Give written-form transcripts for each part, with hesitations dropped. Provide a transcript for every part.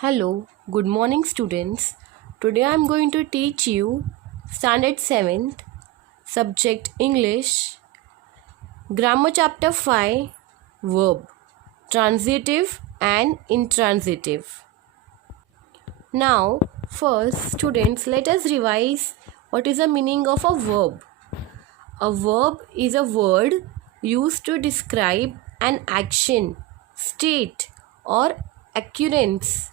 Hello, good morning students. Today I am going to teach you Standard 7th, Subject English, Grammar Chapter 5, Verb, Transitive and Intransitive. Now, first students, let us revise what is the meaning of a verb. A verb is a word used to describe an action, state or occurrence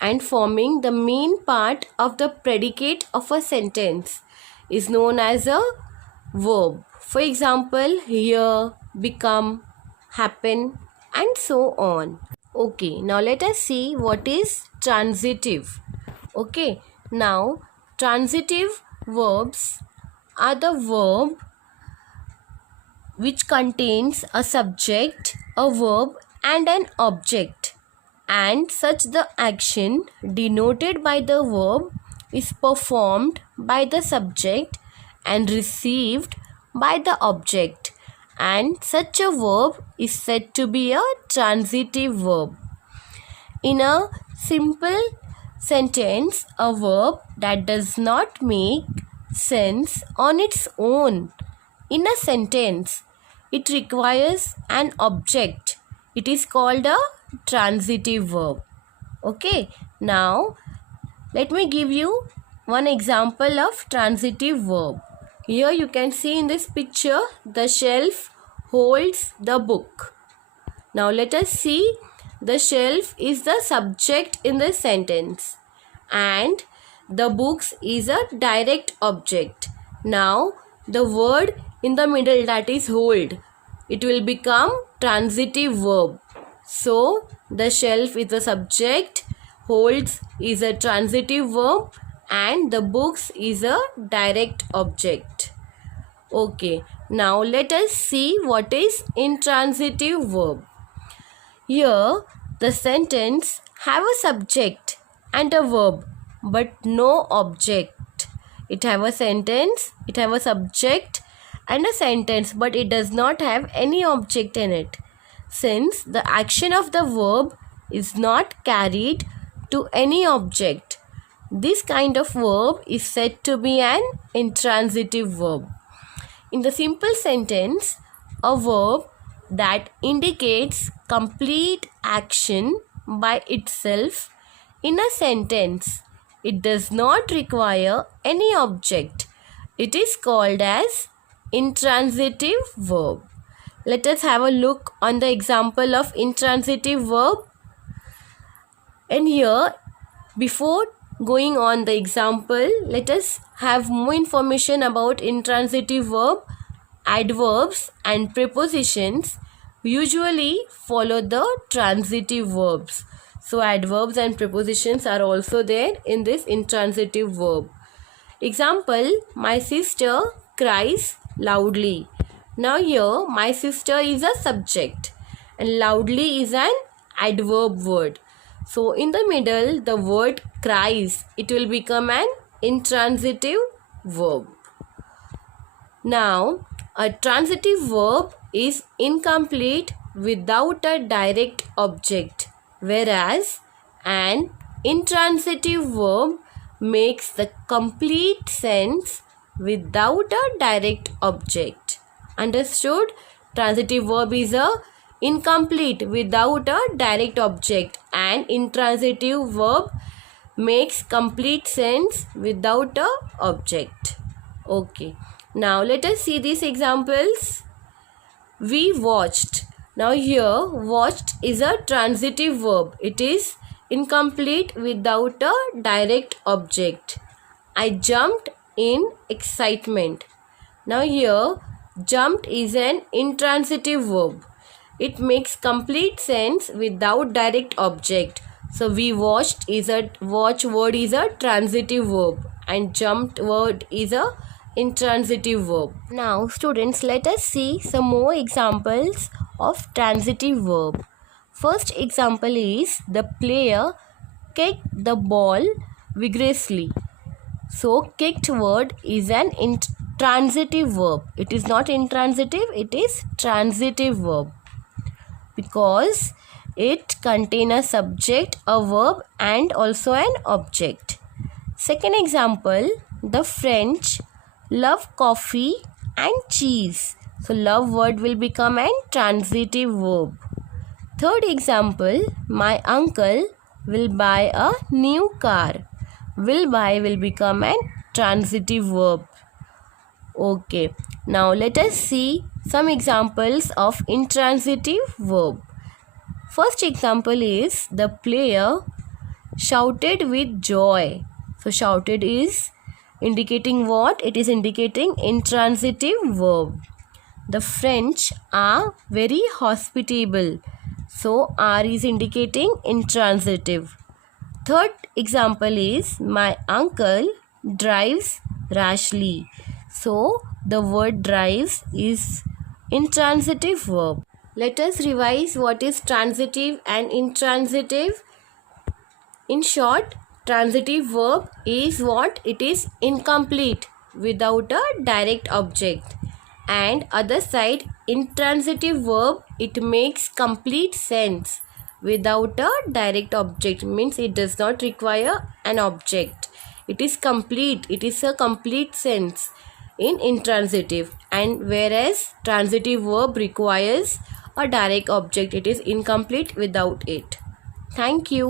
and forming the main part of the predicate of a sentence is known as a verb. For example, hear, become, happen and so on. Okay, now let us see what is transitive. Okay, now transitive verbs are the verb which contains a subject, a verb and an object, and such the action denoted by the verb is performed by the subject and received by the object, and such a verb is said to be a transitive verb. In a simple sentence, a verb that does not make sense on its own in a sentence, it requires an object. It is called a transitive verb. Okay, now let me give you one example of transitive verb. Here you can see in this picture the shelf holds the book. Now let us see, the shelf is the subject in the sentence and the books is a direct object. Now the word in the middle, that is hold, it will become transitive verb. So the shelf is the subject, holds is a transitive verb and the books is a direct object. Okay, now let us see what is intransitive verb. Here the sentence have a subject and a verb but no object. It have a sentence, it have a subject and a sentence but it does not have any object in it, since the action of the verb is not carried to any object. This kind of verb is said to be an intransitive verb. In the simple sentence, a verb that indicates complete action by itself in a sentence, it does not require any object. It is called as intransitive verb. Let us have a look on the example of intransitive verb. And here, before going on the example, let us have more information about intransitive verb. Adverbs and prepositions usually follow the transitive verbs. So adverbs and prepositions are also there in this intransitive verb. Example, my sister cries loudly. Now here my sister is a subject and loudly is an adverb word. So in the middle the word cries, it will become an intransitive verb. Now a transitive verb is incomplete without a direct object, whereas an intransitive verb makes the complete sense without a direct object. Understood? Transitive verb is a incomplete without a direct object and intransitive verb makes complete sense without a object. Okay. Now let us see these examples. We watched. Now here watched is a transitive verb. It is incomplete without a direct object. I jumped in excitement. Now here jumped is an intransitive verb. It makes complete sense without direct object. So we watched is a watch word is a transitive verb and jumped word is a intransitive verb. Now students, let us see some more examples of transitive verb. First example is the player kicked the ball vigorously. So kicked word is an transitive verb. It is not intransitive, it is transitive verb because It contains a subject, a verb and also an object. Second example, the French love coffee and cheese. So love word will become an transitive verb. Third example, my uncle will buy a new car. Will buy will become an transitive verb. Okay, now let us see some examples of intransitive verb. First example is the player shouted with joy. So shouted is indicating what? It is indicating intransitive verb. The French are very hospitable. So are is indicating intransitive. Third example is my uncle drives rashly. So the word drives is intransitive verb. Let us revise what is transitive and intransitive. In short, transitive verb is what? It is incomplete without a direct object. And other side, intransitive verb, it makes complete sense without a direct object. Means it does not require an object. It is complete. It is a complete sense in intransitive. And whereas transitive verb requires a direct object. It is incomplete without it. Thank you.